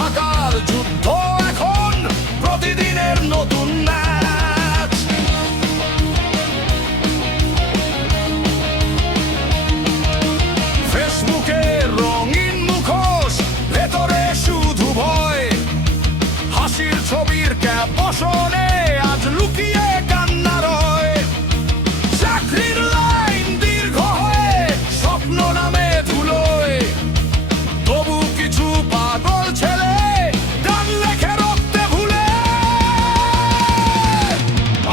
থাকার যুদ্ধ এখন প্রতিদিনের নতুন ম্যাচ। ফেসবুকে রঙিন মুখোশ, ভেতরে শুধু ভয়। হাসির ছবির ক্যাপশনে আজ লুকিয়ে কান্না রয়। চাকরির লাইন দীর্ঘ হয়ে স্বপ্ন নামে ধুলোয়, তবু কিছু পাগল ছেলে গান লেখে রক্তে ভুলে।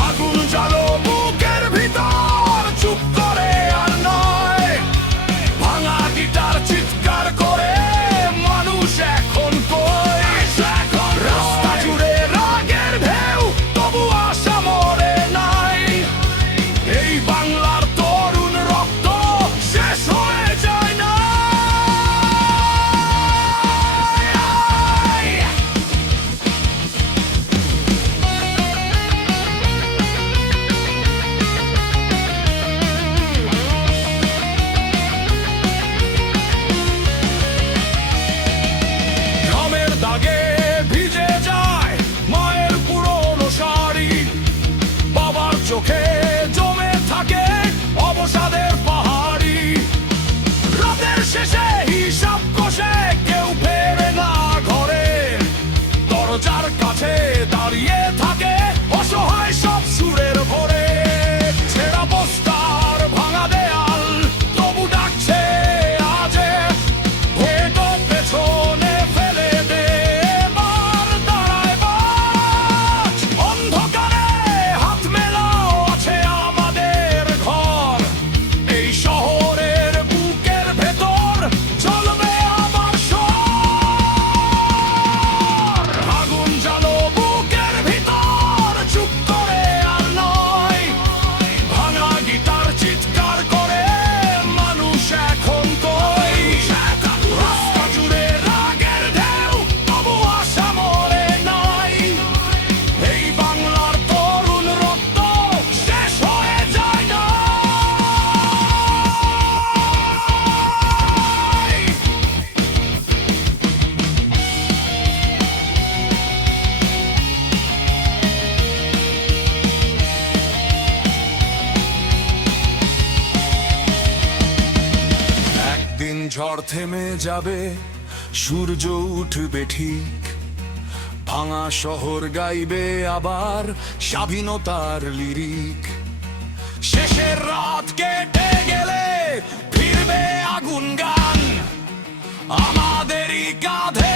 আগুন জ্বালো বুকের ভিতর, চুপ করে আর নয়। ভাঙা গিটার চিৎকার করে মানুষ এখন কই। রাস্তা জুড়ে রাগের ঢেউ, তবু আশা মরে নাই। এই বাংলার তরুণ রক্ত শেষ হয়ে যায় না। ঘামের দাগে ভিজে যায় মায়ের পুরনো শাড়ি, বাবার চোখে জমে থাকে অবসাদের পাহাড়ি। রাতের শেষে হিসাব কষে কেউ ফেরে না ঘরে, দরজার কাছে দাঁড়িয়ে থাকে অসহায় সব সুরের ভরে। ছেঁড়া বস্তার ভাঙা দেয়াল, তবু ডাকছে আজে। ভেটো পেছনে ফেলে দে, এবার দাঁড়ায় বাজ। অন্ধকারে হাত মেলাও, আছে আমাদের ঘর। এই শহরের বুকের ভেতর চলবে আবার স্বর। আগুন জ্বালো বুকের ভিতর, চুপ করে আর নয়। ভাঙা গিটার চিৎকার করে মানুষ এখন কই। রাস্তা জুড়ে রাগের ঢেউ, তবু আশা মরে নাই। এই বাংলার তরুণ রক্ত শেষ হয়ে যায় না। একদিন ঝড় থেমে যাবে, সূর্য উঠবে ঠিক। ভাঙা শহর গাইবে আবার স্বাধীনতার লিরিক। শেষের রাত কেটে গেলে ফিরবে আগুন গান আমাদেরই কাঁধে।